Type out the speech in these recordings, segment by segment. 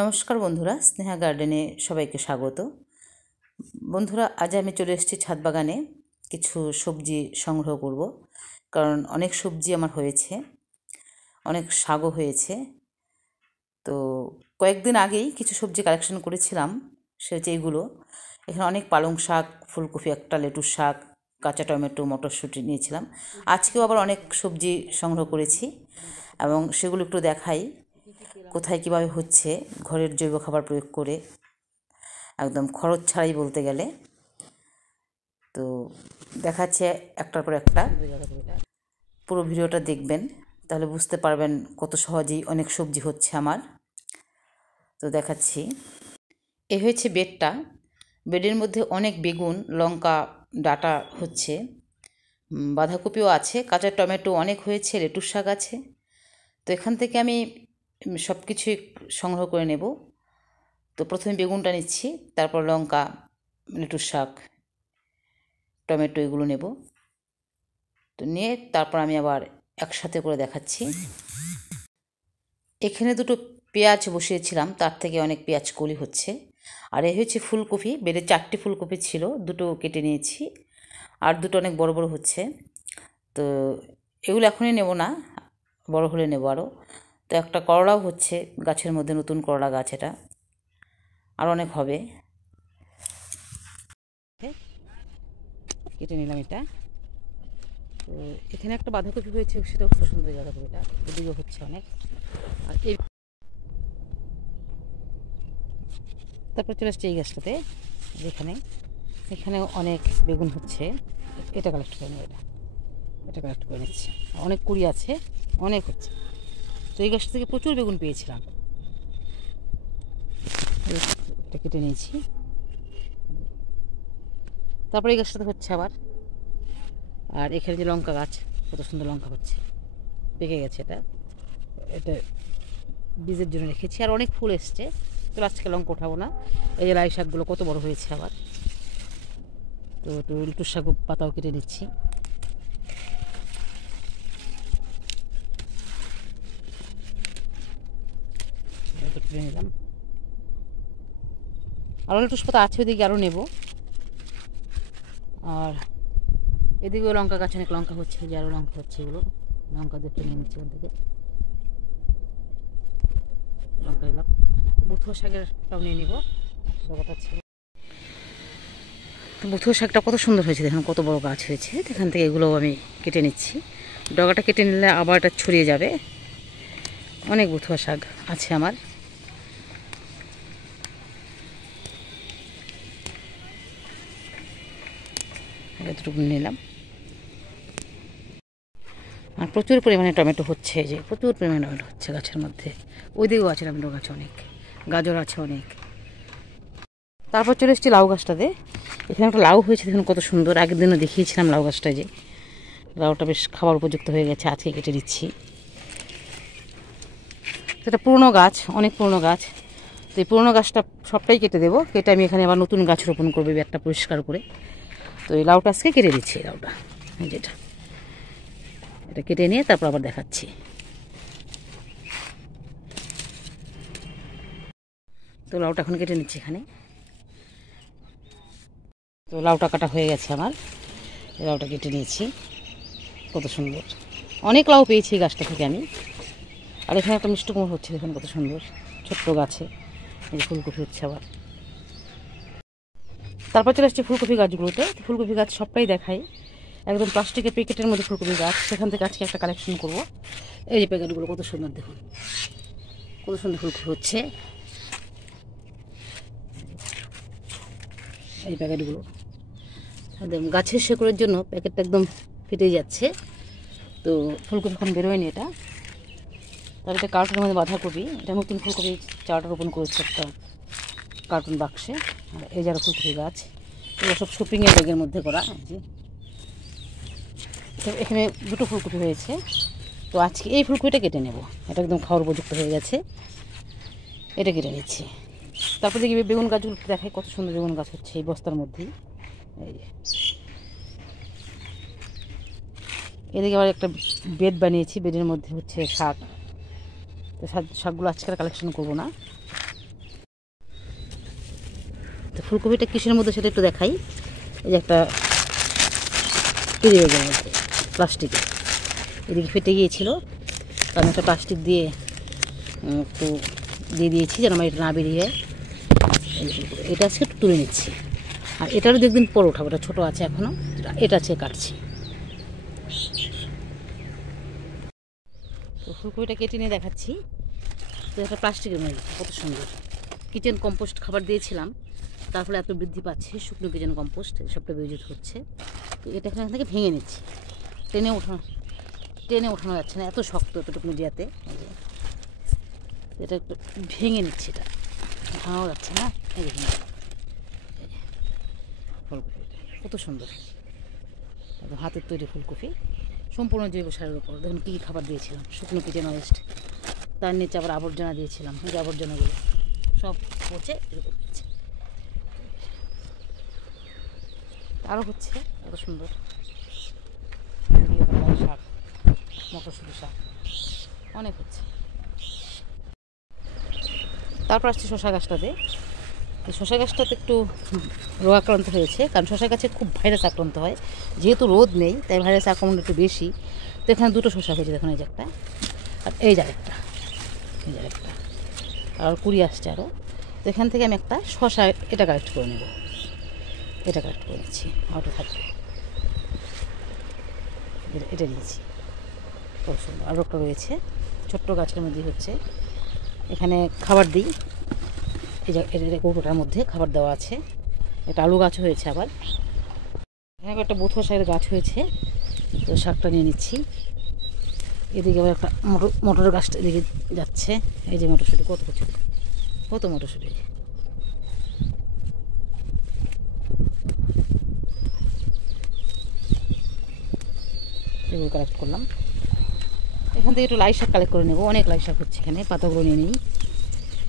নমস্কার বন্ধুরা, স্নেহা গার্ডেনে সবাইকে স্বাগত। বন্ধুরা, আজ আমি চলে এসেছি ছাদ বাগানে কিছু সবজি সংগ্রহ করব, কারণ অনেক সবজি আমার হয়েছে, অনেক শাকও হয়েছে। তো কয়েকদিন আগেই কিছু সবজি কালেকশন করেছিলাম, সে হচ্ছে এইগুলো। এখানে অনেক পালং শাক, ফুলকপি, একটা লেটুস শাক, কাঁচা টমেটো, মটরশুঁটি নিয়েছিলাম। আজকেও আবার অনেক সবজি সংগ্রহ করেছি এবং সেগুলো একটু দেখাই কোথায় কীভাবে হচ্ছে, ঘরের জৈব খাবার প্রয়োগ করে, একদম খরচ ছাড়াই বলতে গেলে। তো দেখাচ্ছে একটার পর একটা, পুরো ভিডিওটা দেখবেন, তাহলে বুঝতে পারবেন কত সহজেই অনেক সবজি হচ্ছে আমার। তো দেখাচ্ছি, এ হয়েছে বেডটা। বেডের মধ্যে অনেক বেগুন, লঙ্কা, ডাঁটা হচ্ছে, বাঁধাকপিও আছে, কাঁচা টমেটো অনেক হয়েছে, লেটুস শাক আছে। তো এখান থেকে আমি সব কিছুই সংগ্রহ করে নেব। তো প্রথমে বেগুনটা নিচ্ছি, তারপর লঙ্কা, লেটুস শাক, টমেটো এগুলো নেব। তো নিয়ে তারপর আমি আবার একসাথে করে দেখাচ্ছি। এখানে দুটো পেঁয়াজ বসিয়েছিলাম, তার থেকে অনেক পেঁয়াজ কলি হচ্ছে। আর এই হচ্ছে ফুলকপি, বেড়ে 4টি ফুলকপি ছিল, দুটো কেটে নিয়েছি, আর দুটো অনেক বড় বড় হচ্ছে। তো এগুলো এখনই নেব না, বড় হলে নেব আরও। তো একটা করলাও হচ্ছে গাছের মধ্যে, নতুন করলা গাছ, এটা আর অনেক হবে। কেটে নিলাম এটা। তো এখানে একটা বাঁধাকপি হয়েছে, সেটাও খুব সুন্দর বাঁধাকপিটা, এদিকে হচ্ছে অনেক। আর এই তারপর চলে আসছে এই গাছটাতে, এখানে অনেক বেগুন হচ্ছে। এটা কালেক্ট করে নিই, এটা কালেক্ট করে নিচ্ছি। অনেক কুড়ি আছে, অনেক হচ্ছে। তো এই গাছটা থেকে প্রচুর বেগুন পেয়েছিলাম, এটা কেটে নিয়েছি। তারপরে এই গাছটাতে হচ্ছে আবার। আর এখানে যে লঙ্কা গাছ, কত সুন্দর লঙ্কা হচ্ছে, পেকে গেছে। এটা এটা বীজের জন্য রেখেছি, আর অনেক ফুল এসছে। তো আজকে লঙ্কা ওঠাবো না। এই যে লাই শাকগুলো কত বড় হয়েছে আবার। তো একটু লেটুস শাক পাতাও কেটে নিচ্ছি। কেটে নিলাম, আরও লেটুস পাতা আছে, ওদিকে আরও নেব। আর এদিকেও লঙ্কা গাছ, অনেক লঙ্কা হচ্ছে, যে আরও লঙ্কা হচ্ছে, এগুলো লঙ্কা দেখতে নিয়ে নিচ্ছি ওখান থেকে। লঙ্কা এলাম, বুথুয়া শাকেরটাও নিয়ে নিব। বুথুয়া শাকটা কত সুন্দর হয়েছে, দেখুন কত বড় গাছ হয়েছে। এখান থেকে এগুলো আমি কেটে নিচ্ছি। ডগাটা কেটে নিলে আবার এটা ছড়িয়ে যাবে। অনেক বুথুয়া শাক আছে আমার। এতটুকু নিলাম। আর প্রচুর পরিমাণে টমেটো হচ্ছে, যে প্রচুর পরিমাণে টমেটো হচ্ছে গাছের মধ্যে। ওইদিকেও আছে টমেটো গাছ অনেক, গাজর আছে অনেক। তারপর চলে এসেছি লাউ গাছটাতে। এখানে একটা লাউ হয়েছে, দেখুন কত সুন্দর। আগের দিনও দেখিয়েছিলাম লাউ গাছটা, যে লাউটা বেশ খাবার উপযুক্ত হয়ে গেছে, আজকে কেটে দিচ্ছি। সেটা পুরনো গাছ, অনেক পুরনো গাছ। তো এই পুরনো গাছটা সবটাই কেটে দেবো, কেটে আমি এখানে আবার নতুন গাছ রোপণ করবো, একটা পরিষ্কার করে। তো এই লাউটা আজকে কেটে দিচ্ছি, এই লাউটা, যেটা এটা কেটে নিয়ে তারপর আবার দেখাচ্ছি। তো লাউটা এখন কেটে নিচ্ছি এখানে। তো লাউটা কাটা হয়ে গেছে আমার, এই লাউটা কেটে নিয়েছি। কত সুন্দর, অনেক লাউ পেয়েছি গাছটা থেকে আমি। আর এখানে একটা মিষ্টি কুমড়ো হচ্ছে, দেখুন কত সুন্দর, ছোট্ট গাছে। এই ফুলকপি হচ্ছে আবার। তারপর চলে আসছে ফুলকপি গাছগুলোতে। ফুলকপি গাছ সবটাই দেখাই, একদম প্লাস্টিকের প্যাকেটের মধ্যে ফুলকপি গাছ, সেখান থেকে আজকে একটা কালেকশন করব। এই যে প্যাকেটগুলো কত সুন্দর, দেখুন কত সুন্দর ফুলকপি হচ্ছে। এই প্যাকেটগুলো একদম গাছের শেকড়ের জন্য, প্যাকেটটা একদম ফেটে যাচ্ছে। তো ফুলকপি এখন বেরোয়নি এটা। তার একটা কার্টুনের মধ্যে বাঁধাকপি, এটা নতুন ফুলকপি চারাটা রোপণ করেছে একটা কার্টুন বাক্সে। এই যারা ফুলকপি গাছ, এগুলো সব শপিংয়ের ব্যাগের মধ্যে করা। যে তো এখানে দুটো ফুলকপি হয়েছে। তো আজকে এই ফুলকপিটা কেটে নেব, এটা একদম খাওয়ার উপযুক্ত হয়ে গেছে, এটা কেটে নিচ্ছি। তারপর দেখি বেগুন গাছগুলো দেখাই, কত সুন্দর বেগুন গাছ হচ্ছে এই বস্তার মধ্যেই। এই যে এদিকে আবার একটা বেড বানিয়েছি, বেডের মধ্যে হচ্ছে শাক। তো শাকগুলো আজকে কালেকশন করবো না, তো ফুলকপিটা কিসের মধ্যে সেটা একটু দেখাই। এই যে একটা কেরি ব্যাগের মধ্যে প্লাস্টিকে, এদিকে ফেটে গিয়েছিল, তো আমি একটা প্লাস্টিক দিয়ে একটু দিয়ে দিয়েছি যেন আমার এটা না বেরিয়ে যায়। এটা আজকে একটু তুলে নিচ্ছি, আর এটারও 2 দিন পর উঠাবো, এটা ছোটো আছে এখনও, এটা আছে কাটছি। তো ফুলকপিটা কেটে নিয়ে দেখাচ্ছি। তো একটা প্লাস্টিকের মধ্যে কত সুন্দর কিচেন কম্পোস্ট খাবার দিয়েছিলাম, তার ফলে এত বৃদ্ধি পাচ্ছে। শুকনো কিচেন কম্পোস্ট সবটা বিয়োজিত হচ্ছে। তো এটা এখান থেকে ভেঙে নিচ্ছি, টেনে ওঠানো যাচ্ছে না, এত শক্ত এতটুকু মিডিয়াতে। এটা একটু ভেঙে নিচ্ছি, এটা ভাঙাও যাচ্ছে না। এই ভেঙে ফুলকপি কত সুন্দর, একদম হাতের তৈরি ফুলকপি, সম্পূর্ণ জৈব সারের উপর। দেখুন কী খাবার দিয়েছিলাম, শুকনো কিচেন ওয়েস্ট, তার নিচে আবার আবর্জনা দিয়েছিলাম, এই আবর্জনাগুলো সব পচে এরকম হচ্ছে। আরও হচ্ছে এত সুন্দর শাক, মটরশুঁটি শাক অনেক হচ্ছে। তারপর আসছে শশা গাছটাতে। শশা গাছটাতে একটু রোগ আক্রান্ত হয়েছে, কারণ শশা গাছে খুব ভাইরাস আক্রান্ত হয়, যেহেতু রোদ নেই তাই ভাইরাস আক্রমণ একটু বেশি। তো এখানে 2টো শশা হয়েছে, দেখুন এই যে একটা, আর এই যে একটা, এই যে একটা, আর কুড়ি আসছে আরও। তো এখান থেকে আমি একটা শশা এটা কালেক্ট করে নেব, এটা কালেক্ট করে নিচ্ছি, আউটে থাকবে, এটা নিয়েছি। খুব সুন্দর আরও একটা রয়েছে ছোট্ট গাছের মধ্যে হচ্ছে। এখানে খাবার দিই, এই যে এটা কৌটোটার মধ্যে খাবার দেওয়া আছে। একটা আলু গাছ হয়েছে, আবার এখানে একটা বথুয়া শাকের গাছ হয়েছে, তো শাকটা নিয়ে নিচ্ছি। এদিকে আবার একটা মটর গাছটা এদিকে যাচ্ছে, এই যে মটরশুঁটি কত কিছু, কত মটরশুঁটি, এগুলো কালেক্ট করলাম। এখান থেকে একটু লাই শাক কালেক্ট করে নেবো, অনেক লাই শাক হচ্ছে এখানে। পাতাগুলো নিয়ে নিই,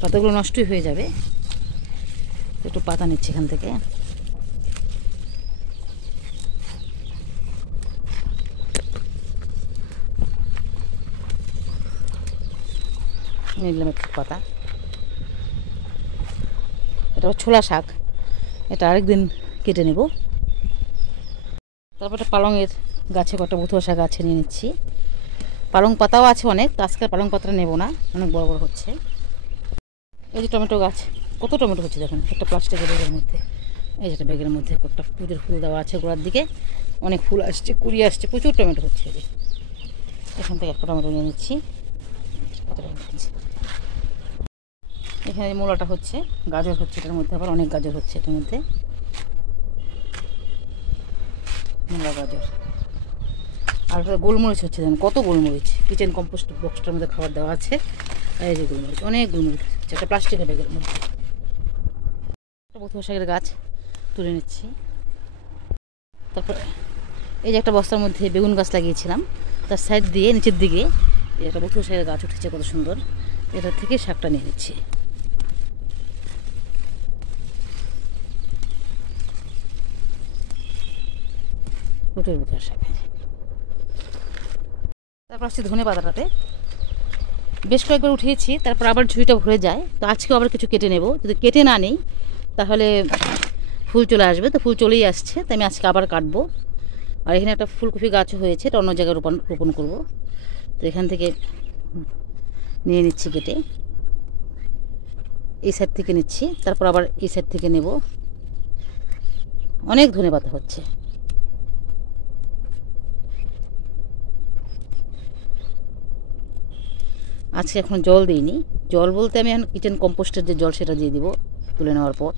পাতাগুলো নষ্টই হয়ে যাবে, একটু পাতা নিচ্ছি এখান থেকে। নিলাম একটু পাতা। এটা ছোলা শাক, এটা আরেকদিন কেটে নেব। তারপর একটা পালংয়ের গাছে কটা বথুয়া শাক আছে, নিয়ে নিচ্ছি। পালং পাতাও আছে অনেক, তো আজকে পালং পাতাটা নেব না, অনেক বড় বড় হচ্ছে। এই যে টমেটো গাছ, কত টমেটো হচ্ছে দেখুন, একটা প্লাস্টিকের ব্যাগের মধ্যে। এই যেটা ব্যাগের মধ্যে কয়েকটা পুজোর ফুল দেওয়া আছে, গোড়ার দিকে অনেক ফুল আসছে, কুড়ি আসছে, প্রচুর টমেটো হচ্ছে। এখান থেকে একটা টমেটো নিয়ে নিচ্ছি। এখানে মূলাটা হচ্ছে, গাজর হচ্ছে এটার মধ্যে, আবার অনেক গাজর হচ্ছে এটার মধ্যে, মূলা গাজর। আর গোলমরিচ হচ্ছে, দেখুন কত গোলমরিচ, কিচেন কম্পোস্ট বক্সটার মধ্যে খাবার দেওয়া আছে। এই যে গোলমরিচ, অনেক গোলমরিচ হচ্ছে একটা প্লাস্টিকের ব্যাগের মধ্যে। বথুয়া শাকের গাছ তুলে নিচ্ছি। তারপর এই যে একটা বস্তার মধ্যে বেগুন গাছ লাগিয়েছিলাম, তার সাইড দিয়ে নিচের দিকে একটা বথুয়া শাকের গাছ উঠেছে কত সুন্দর, এটার থেকে শাকটা নিয়ে নিচ্ছি। প্রচুর বথুয়া শাক। তারপর আসছি ধনে পাতাটাতে, বেশ কয়েকবার উঠিয়েছি, তারপর আবার ঝুড়িটা ভরে যায়। তো আজকেও আবার কিছু কেটে নেব, যদি কেটে না নিই তাহলে ফুল চলে আসবে, তো ফুল চলেই আসছে, তাই আমি আজকে আবার কাটবো। আর এখানে একটা ফুলকপি গাছও হয়েছে, এটা অন্য জায়গায় রোপণ করবো। তো এখান থেকে নিয়ে নিচ্ছি কেটে, এই সাইড থেকে নিচ্ছি, তারপর আবার এই সাইড থেকে নেব। অনেক ধনে পাতা হচ্ছে। আজকে এখন জল দিইনি, জল বলতে আমি এখন কিচেন কম্পোস্টের যে জল সেটা দিয়ে দিব তুলে নেওয়ার পর।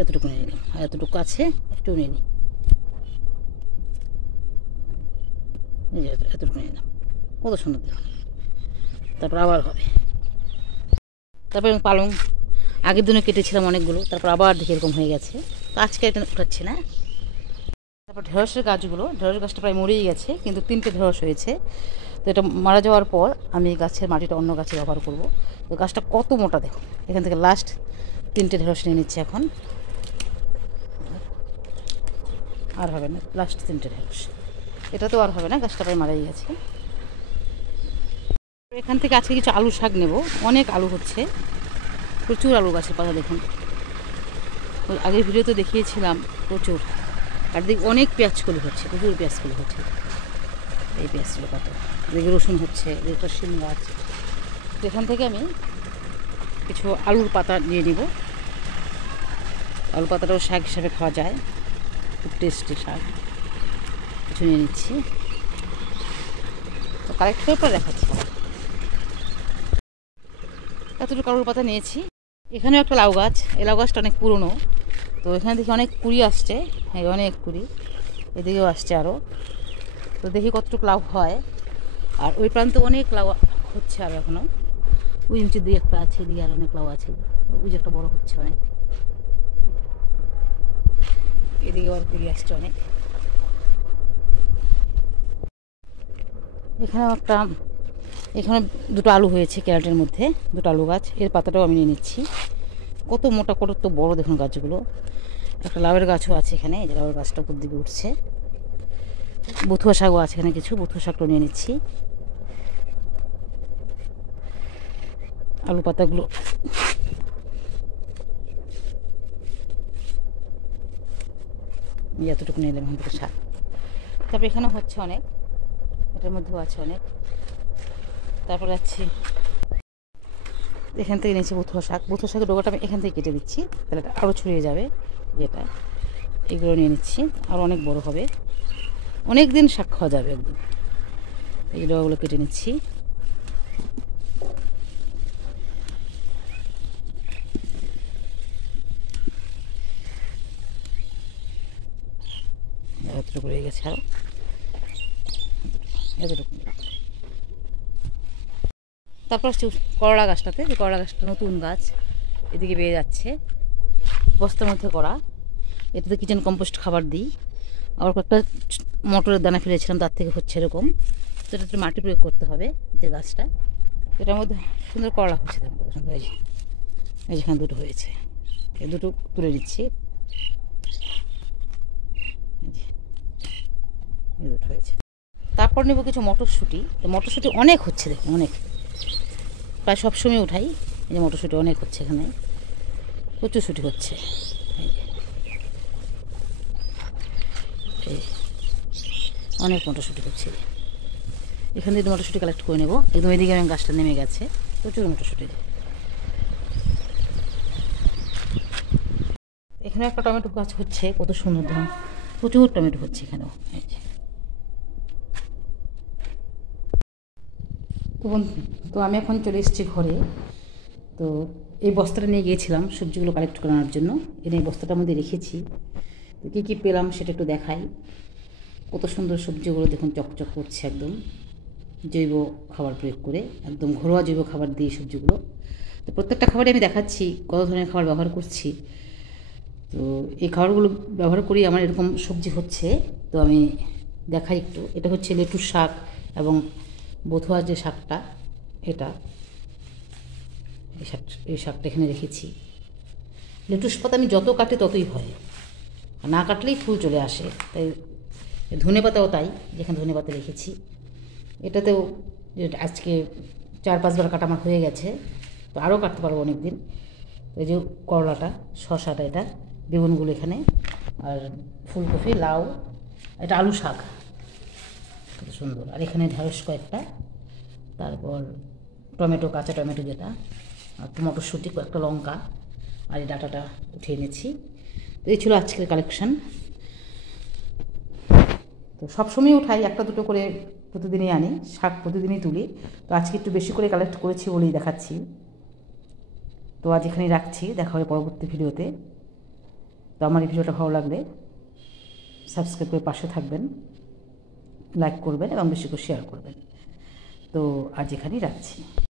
এতটুকু নিয়ে নিলাম, আর এতটুকু আছে একটু নিয়ে নিই, এই যে এতটুকু নিয়ে নিলাম, কত সুন্দর দেখুন। তারপর আবার হবে, তারপর পালং আগের দিনও কেটেছিলাম অনেকগুলো, তারপর আবার দেখে এরকম হয়ে গেছে, তো আজকে এটা উঠাচ্ছি না। তারপর ঢেঁড়সের গাছগুলো, ঢেঁড়স গাছটা প্রায় মরেই গেছে, কিন্তু 3টে ঢেঁড়স হয়েছে। তো এটা মারা যাওয়ার পর আমি গাছের মাটিটা অন্য গাছে ব্যবহার করব। তো গাছটা কত মোটা দেখুন, এখান থেকে লাস্ট 3টে ঢেঁড়স নিয়ে নিচ্ছি এখন, আর হবে না, লাস্ট 3টে ঢেঁড়স। এটা তো আর হবে না, গাছটা প্রায় মারাই গেছে। এখান থেকে আজকে কিছু আলু শাক নেব। অনেক আলু হচ্ছে, প্রচুর আলু গাছের পাতা দেখুন। আগের ভিডিওতে দেখিয়েছিলাম প্রচুর। আর দেখি অনেক পেঁয়াজ কলি হচ্ছে, প্রচুর পেঁয়াজ কলি হচ্ছে। এই পেঁয়াজগুলো কত, দেখি রসুন হচ্ছে, একটা শিম গাছ। এখান থেকে আমি কিছু আলুর পাতা নিয়ে নিব। আলু পাতাটাও শাক হিসাবে খাওয়া যায়, খুব টেস্টি শাক। কিছু নিয়ে নিচ্ছি, তো কালেক্ট করে পরে দেখাচ্ছি। এতটুকু আলুর পাতা নিয়েছি। এখানেও একটা লাউ গাছ, এই লাউ গাছটা অনেক পুরনো, তো এখানে দেখি অনেক কুড়ি আসছে। হ্যাঁ, অনেক কুড়ি, এদিকেও আসছে আরও। তো দেখি কতটুকু লাউ হয়। আর ওই প্রান্তে অনেক লাউ হচ্ছে আর এখনও। ওই নিচের দিকে একটা আছে, এদিকে আর অনেক লাউ আছে। ওই যে একটা বড় হচ্ছে অনেক, এদিকে আর কুড়ি আসছে অনেক। এখানে দুটো আলু হয়েছে ক্যারেটের মধ্যে, দুটো আলু গাছ। এর পাতাটাও আমি নিয়ে নিচ্ছি। কত মোটা, কত বড় দেখুন গাছগুলো। একটা লাউয়ের গাছও আছে এখানে, এই যে লাউয়ের গাছটা উপর দিকে উঠছে। বথুয়া শাকও আছে এখানে কিছু, বথুয়া শাকটাও নিয়ে নিচ্ছি। আলু পাতাগুলো এতটুকু নিলাম এখান থেকে শাক। তারপরে এখানে হচ্ছে অনেক, এটার মধ্যেও আছে অনেক। তারপর যাচ্ছি, এখান থেকে নিয়েছি বথুয়া শাক। বথুয়া শাকের ডগাটা আমি এখান থেকে কেটে দিচ্ছি, তাহলে এটা আরও ছড়িয়ে যাবে। যেটা এগুলো নিয়ে নিচ্ছি, আরও অনেক বড় হবে, অনেক দিন শাক খাওয়া যাবে একদম। এই ডগাগুলো কেটে নিচ্ছি। এতটুকু রয়ে গেছে, আরও এতটুকু। তারপর আসছি করলা গাছটাতে, যে করলা গাছটা নতুন গাছ, এদিকে বেয়ে যাচ্ছে, বস্তার মধ্যে করা। এটাতে কিচেন কম্পোস্ট খাবার দিই। আবার কয়েকটা মটরের দানা ফেলেছিলাম, তার থেকে হচ্ছে এরকম। তো এটাতে মাটি প্রয়োগ করতে হবে, যে গাছটা। এটার মধ্যে সুন্দর করলা হচ্ছে, দেখুন সুন্দর। এই যেখানে দুটো হয়েছে, এই দুটো তুলে নিচ্ছি। এই দুটো হয়েছে। তারপর নেব কিছু মটরশুঁটি। মটরশুঁটি অনেক হচ্ছে দেখুন, অনেক, প্রায় সবসময় উঠাই। এই যে মটরশুঁটি অনেক হচ্ছে এখানে, প্রচুর শুঁটি হচ্ছে। এই অনেক মটরশুঁটি হচ্ছে। এখান থেকে মটরশুঁটি কালেক্ট করে নেবো। একদম এদিকে আমি গাছটা নেমে গেছে, প্রচুর মটরশুঁটি। এখানে একটা টমেটো গাছ হচ্ছে, কত সুন্দর দেখুন, প্রচুর টমেটো হচ্ছে এখানেও। তো আমি এখন চলে এসেছি ঘরে। তো এই বস্তাটা নিয়ে গিয়েছিলাম সবজিগুলো কালেক্ট করানোর জন্য, এনে এই বস্তাটার মধ্যে রেখেছি। তো কী কী পেলাম সেটা একটু দেখাই। কত সুন্দর সবজিগুলো দেখুন, চকচক করছে একদম, জৈব খাবার প্রয়োগ করে, একদম ঘরোয়া জৈব খাবার দিয়ে সবজিগুলো। তো প্রত্যেকটা খাবারে আমি দেখাচ্ছি কত ধরনের খাবার ব্যবহার করছি। তো এই খাবারগুলো ব্যবহার করি আমার এরকম সবজি হচ্ছে। তো আমি দেখাই একটু। এটা হচ্ছে লেটুস শাক এবং বথুয়া যে শাকটা, এটা এই শাকটা এখানে রেখেছি। লেটুস পাতা আমি যত কাটি ততই হয়, না কাটলেই ফুল চলে আসে। তাই ধনে পাতাও তাই, যেখানে ধনে পাতা রেখেছি। এটাতেও আজকে 4-5 বার কাটা আমার হয়ে গেছে, তো আরও কাটতে পারবো অনেক দিন। এই যে করলাটা, শশাটা, এটা বেগুনগুলো এখানে, আর ফুলকপি, লাউ, এটা আলু শাক, কত সুন্দর। আর এখানে ঢেঁড়স কয়েকটা, তারপর টমেটো, কাঁচা টমেটো যেটা, আর মটরশুঁটি, কয়েকটা লঙ্কা, আর এই ডাঁটাটা উঠিয়ে এনেছি। তো এই ছিল আজকের কালেকশান। তো সবসময় উঠাই একটা দুটো করে, প্রতিদিনই আনি শাক, প্রতিদিনই তুলি। তো আজকে একটু বেশি করে কালেক্ট করেছি বলেই দেখাচ্ছি। তো আজ এখানেই রাখছি, দেখা হবে পরবর্তী ভিডিওতে। তো আমার এই ভিডিওটা ভালো লাগলে সাবস্ক্রাইব করে পাশে থাকবেন, লাইক করবেন এবং বেশি করে শেয়ার করবেন। তো আজ এখানেই রাখছি।